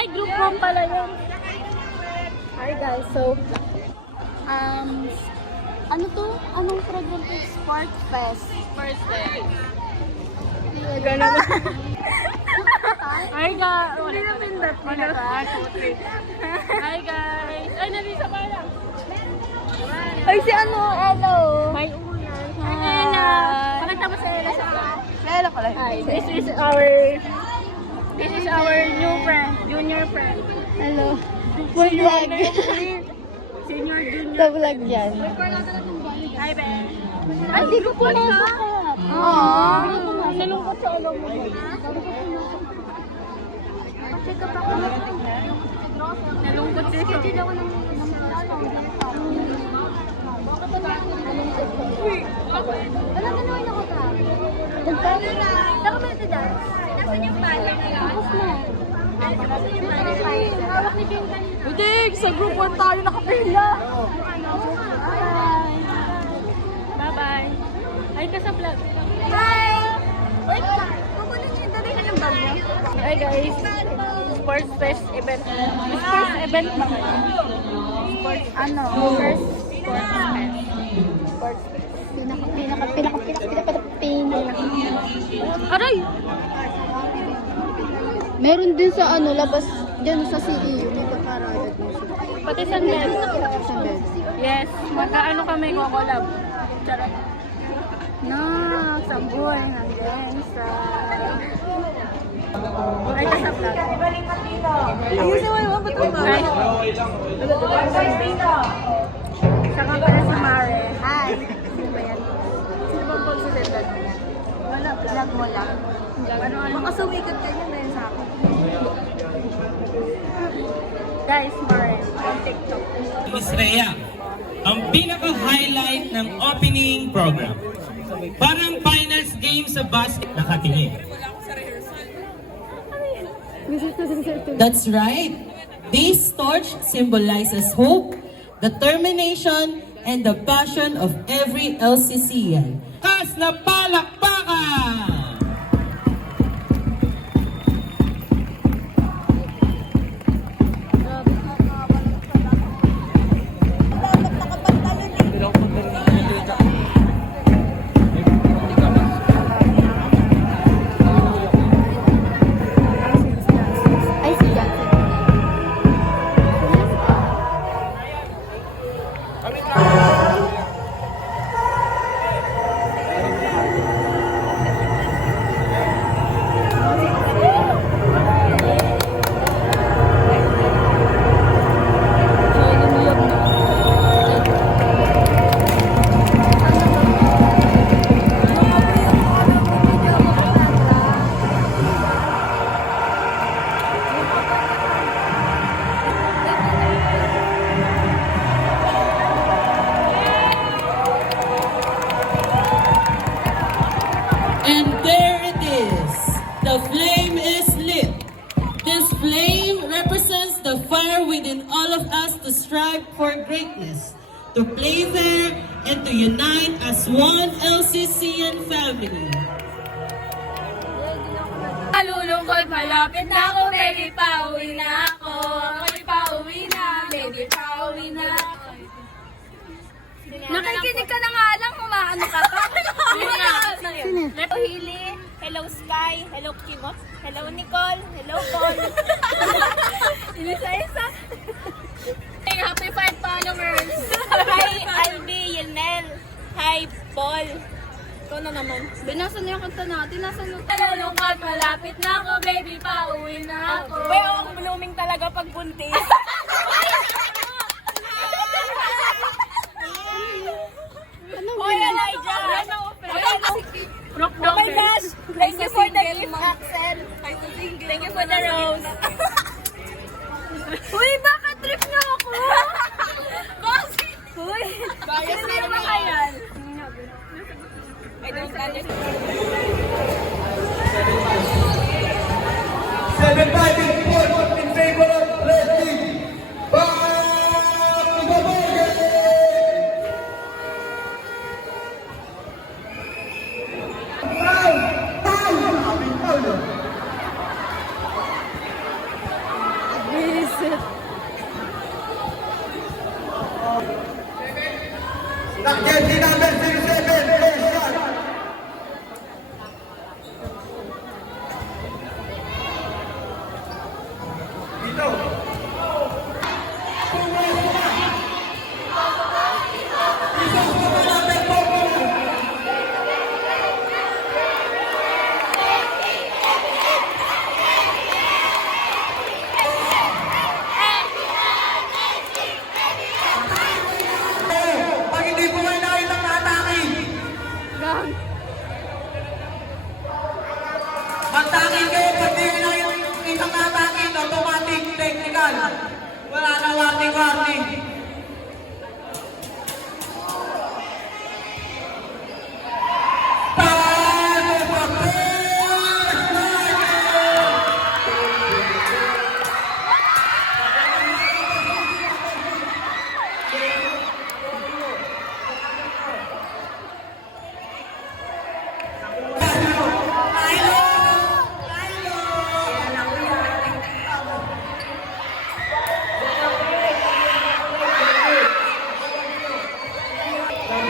Ay, group home pala yun. Hi guys, so ano to? Anong program to? Sport Fest. Sport Fest. Ganun. Hi guys! Hindi na pindot. Hi guys! Ay, nalisa pa lang. Ay, si ano? Hello. May ulan. Hi. Hi, Ella. Pakita mo sa Ella sa Hello pala. Hi, this is our new friend, junior friend. Hello. Vlog. Senior, junior. Sa vlog yan. Hi, Ben. Ay, di ko pumasok. Oo. Nalungkot sa ulo mo. Check up ako. Nalungkot siya. Schedule ako ng Wala ka naman ako ka. Saka mo ito dyan. Nasaan yung pala? Tapos na. Nasaan yung pala? Hawak ni Jane kanina. Hindi, sa group 1 tayo nakapila. Bye-bye. Ay ka sa vlog. Hi! Wait lang. Kukunin niyo. Dali ka ng bag niyo. Hi guys. Sports Fest event. Sports event ba kayo? Sports Ano? First Sports Fest. Sports Fest. Pinaka. Aray! Meron din sa ano, labas dyan sa CEU. Dito karagad mo siya. Pati San Bed. Sa bed. Yes, magkaano kami ko-collab. Charot. Sambuhay hanggang sa... Ay ka sa vlog. Ayusin mo yung ba't ito? Hi. Saka pala si Mare. Hi! Sino ba yan? Sino bang pagsusunod? Wala, vlog mo lang. Ano? Baka sumikat ka yun dahil sa akin. Guys, Mare. On TikTok. Miss Rhea, ang pinaka-highlight ng opening program. Parang finals game sa basket nakatingin. That's right. This torch symbolizes hope, determination, and the passion of every LCCan. Kas na palakpakan! Ay, si Johnson. And there it is. The flame is lit. This flame represents the fire within all of us to strive for greatness, to play fair, and to unite as one LCCN family. Malulungkot, malapit na ako, baby, pauwi na ako. Ako'y pauwi na, baby, pauwi na ako. Nakikinig ka na nga lang, umaano ka pa. Hello, Hili. Hello, Sky. Hello, Kimot. Hello, Nicole. Hello, Paul. Isa-isa. Hey, happy 5 followers. Hi, Albi, Yelmel. Hi, Paul. Ito na naman. Binasa na yung kanta natin. Nasa yung... Nalulungkot, malapit na ako, baby, pauwi na ako. Pero ang blooming talaga pag buntis. Hoy, Elijah! Oh my gosh! Thank you for the gift, Axel. Thank you for the rose. Uy, bakit trip niyo ako? Kasi, Uy, bias na naman kayan. I don't understand. 7-5 in favor of red team. Back to the ball game. Foul! Dito. Pag hindi po kayo nakitang natake, magtake kayo pag hindi kayo nakitang natake, automatic, technical. Wala na warning.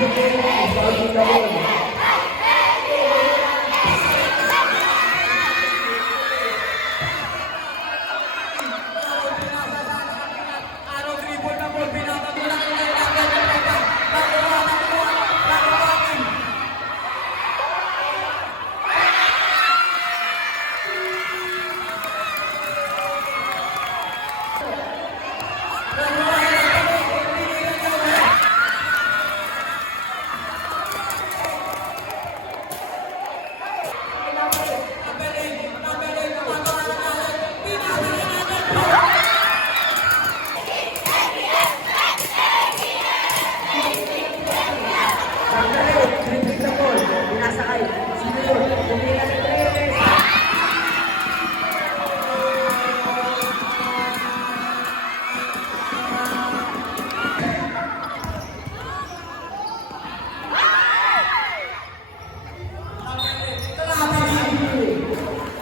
Time of the first strike! Araw dribble na ball, pinapagulak na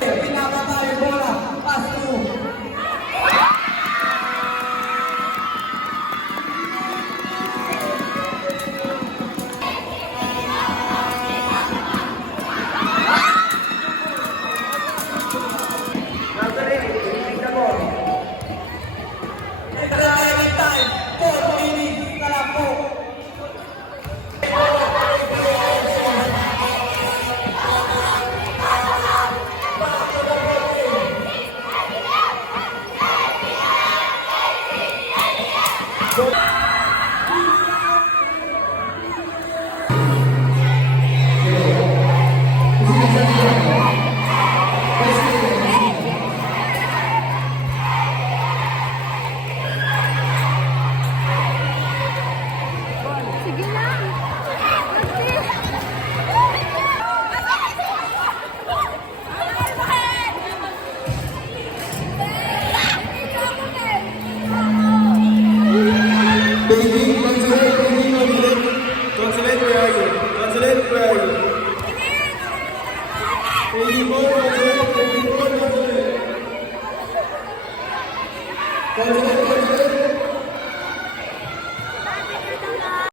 yung pinapata yung bola, pass through. Time, 4 minutes na lang po. Sige lang. Beijing, consulate, where are you? Consulate, where are you? Beijing, consulate. Consulate,